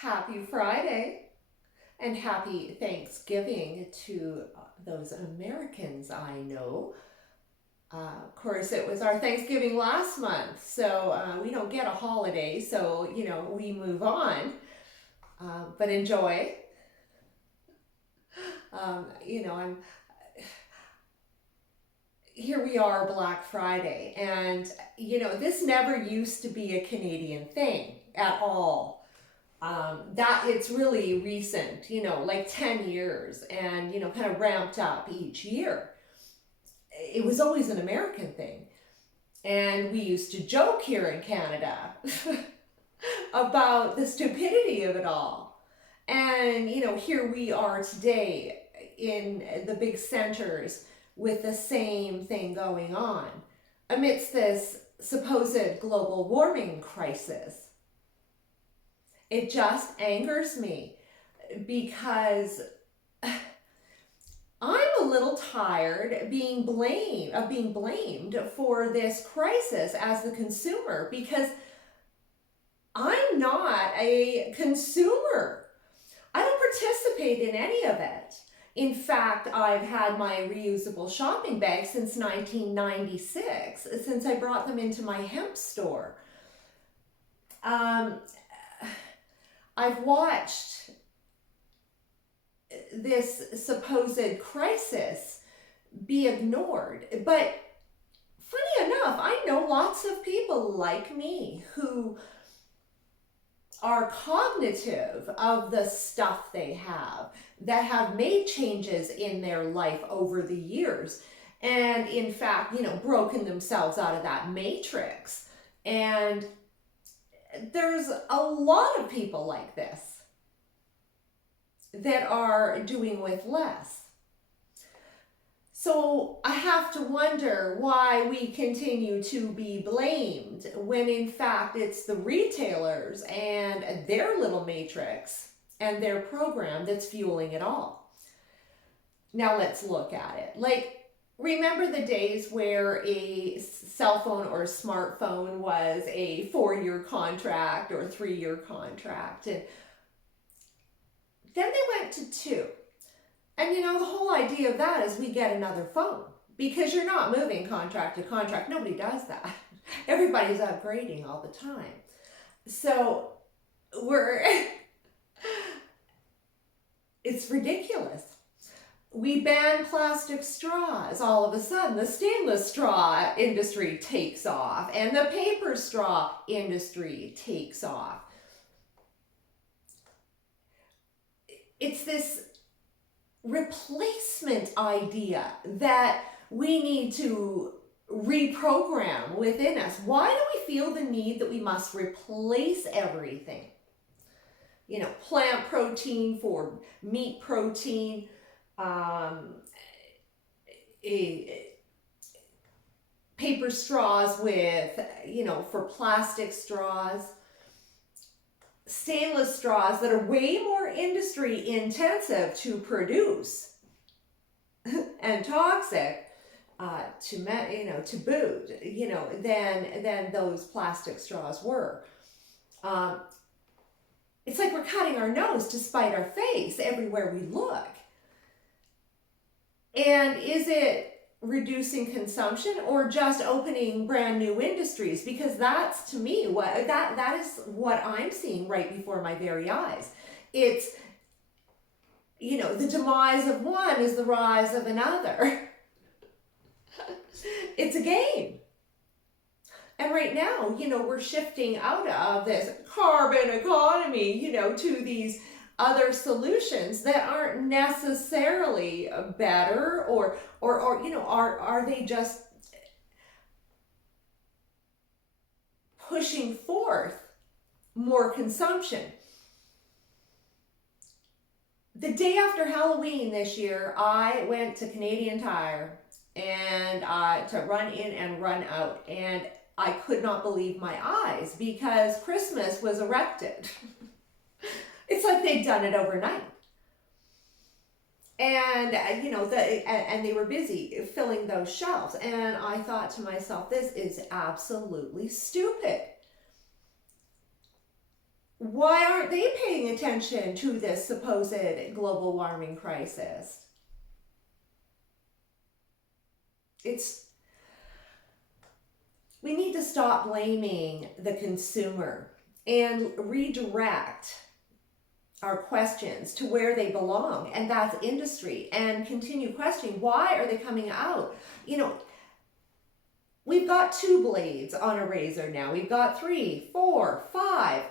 Happy Friday and happy Thanksgiving to those Americans I know. Of course, it was our Thanksgiving last month, so we don't get a holiday, so we move on. But enjoy. I'm here. We are Black Friday, and this never used to be a Canadian thing at all. That it's really recent, like 10 years, and kind of ramped up each year. It was always an American thing. And we used to joke here in Canada about the stupidity of it all. And here we are today in the big centers with the same thing going on amidst this supposed global warming crisis. It just angers me because I'm a little tired being blamed for this crisis as the consumer, because I'm not a consumer. I don't participate in any of it. In fact, I've had my reusable shopping bags since 1996, since I brought them into my hemp store. Um, I've watched this supposed crisis be ignored. But funny enough, I know lots of people like me who are cognitive of the stuff they have, that have made changes in their life over the years, and in fact, broken themselves out of that matrix. And there's a lot of people like this that are doing with less. So I have to wonder why we continue to be blamed when in fact it's the retailers and their little matrix and their program that's fueling it all. Now let's look at it. Like, remember the days where a cell phone or a smartphone was a 4-year contract or 3-year contract, and then they went to 2. And the whole idea of that is we get another phone, because you're not moving contract to contract. Nobody does that. Everybody's upgrading all the time. So it's ridiculous. We ban plastic straws. All of a sudden, the stainless straw industry takes off, and the paper straw industry takes off. It's this replacement idea that we need to reprogram within us. Why do we feel the need that we must replace everything? Plant protein for meat protein, paper straws with, for plastic straws, stainless straws that are way more industry intensive to produce and toxic to boot, than those plastic straws were. It's like we're cutting our nose to spite our face everywhere we look. And is it reducing consumption or just opening brand new industries? Because that's, to me, what that is what I'm seeing right before my very eyes. It's the demise of one is the rise of another. It's a game. And right now, we're shifting out of this carbon economy, to these other solutions that aren't necessarily better, or are they just pushing forth more consumption? The day after Halloween this year, I went to Canadian Tire and to run in and run out, and I could not believe my eyes, because Christmas was erected. It's like they'd done it overnight. And, and they were busy filling those shelves. And I thought to myself, this is absolutely stupid. Why aren't they paying attention to this supposed global warming crisis? It's We need to stop blaming the consumer and redirect our questions to where they belong, and that's industry, and continue questioning why are they coming out. We've got 2 blades on a razor now, we've got 3, 4, 5,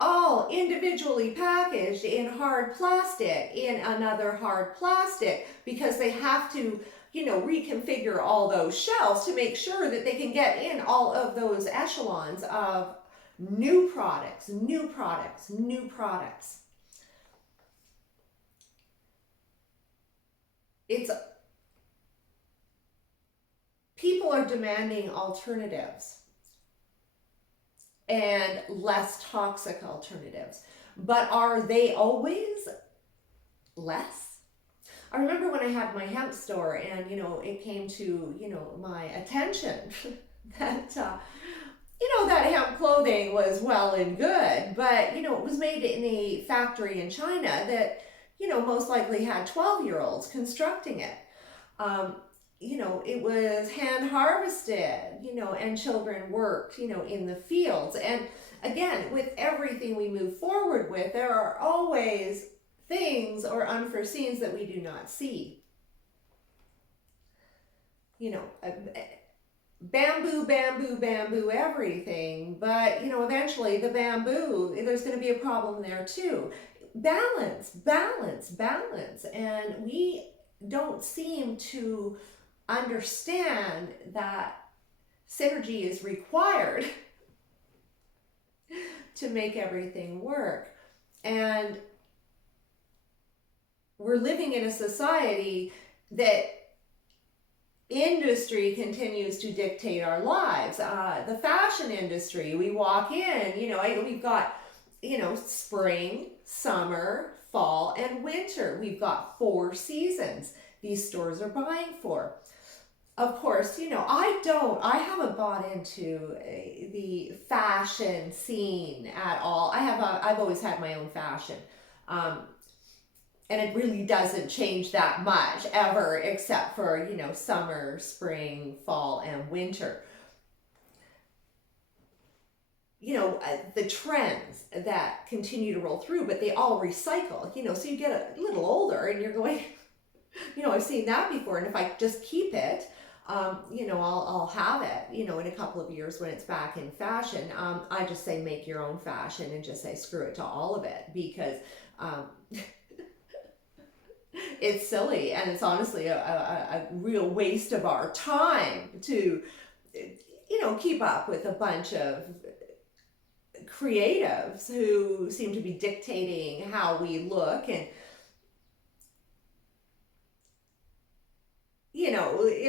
all individually packaged in hard plastic, in another hard plastic, because they have to reconfigure all those shelves to make sure that they can get in all of those echelons of new products, new products, new products. It's People are demanding alternatives and less toxic alternatives, but are they always less? I remember when I had my hemp store, and it came to my attention that that hemp clothing was well and good, but it was made in a factory in China that most likely had 12-year-olds constructing it. It was hand harvested, and children worked, in the fields. And again, with everything we move forward with, there are always things or unforeseens that we do not see. Bamboo, bamboo, bamboo, everything. But, eventually the bamboo, there's going to be a problem there too. Balance, balance, balance. And we don't seem to understand that synergy is required to make everything work. And we're living in a society that industry continues to dictate our lives. The fashion industry, we walk in, we've got, spring, summer, fall, and winter. We've got 4 seasons these stores are buying for. Of course, I haven't bought into the fashion scene at all. I've always had my own fashion. And it really doesn't change that much ever, except for, summer, spring, fall, and winter. The trends that continue to roll through, but they all recycle, so you get a little older and you're going, I've seen that before. And if I just keep it, I'll have it, in a couple of years when it's back in fashion. I just say make your own fashion and just say screw it to all of it, because it's silly, and it's honestly a real waste of our time to, keep up with a bunch of creatives who seem to be dictating how we look, and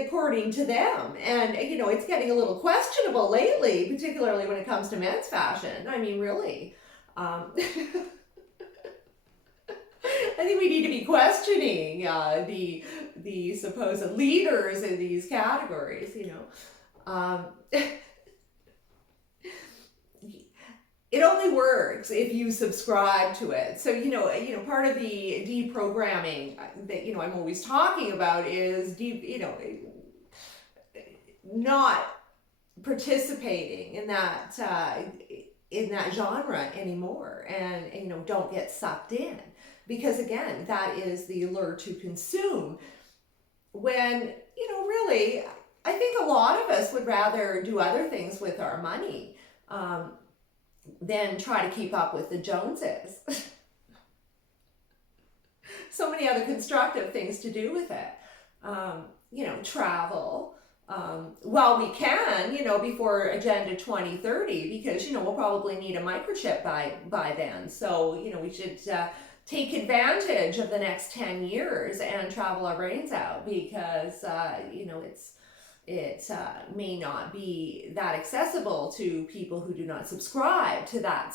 according to them. And it's getting a little questionable lately, particularly when it comes to men's fashion. I mean, really. I think we need to be questioning the supposed leaders in these categories. It only works if you subscribe to it. So part of the deprogramming that I'm always talking about is not participating in that genre anymore, and don't get sucked in. Because again, that is the allure to consume, when, really, I think a lot of us would rather do other things with our money than try to keep up with the Joneses. So many other constructive things to do with it. Travel. Well, we can, before Agenda 2030, because, we'll probably need a microchip by then. So, we should take advantage of the next 10 years and travel our brains out, because it may not be that accessible to people who do not subscribe to that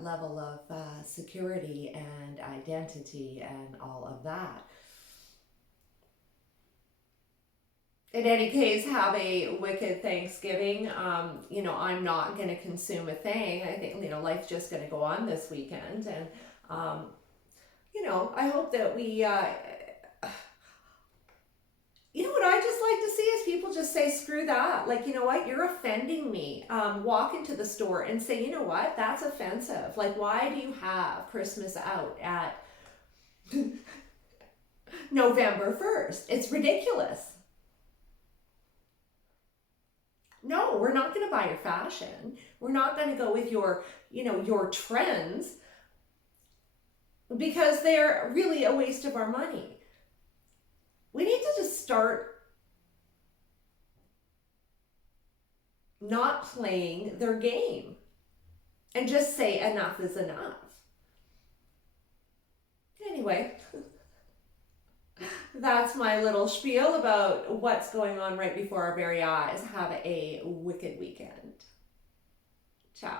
level of security and identity and all of that. In any case, have a wicked Thanksgiving. I'm not going to consume a thing. I think, life's just going to go on this weekend. And, um, I hope that what I just like to see is people just say, screw that. Like, you know what? You're offending me. Walk into the store and say, you know what? That's offensive. Like, why do you have Christmas out at November 1st? It's ridiculous. No, we're not going to buy your fashion. We're not going to go with your trends because they're really a waste of our money. We need to just start not playing their game and just say enough is enough. Anyway, that's my little spiel about what's going on right before our very eyes. Have a wicked weekend.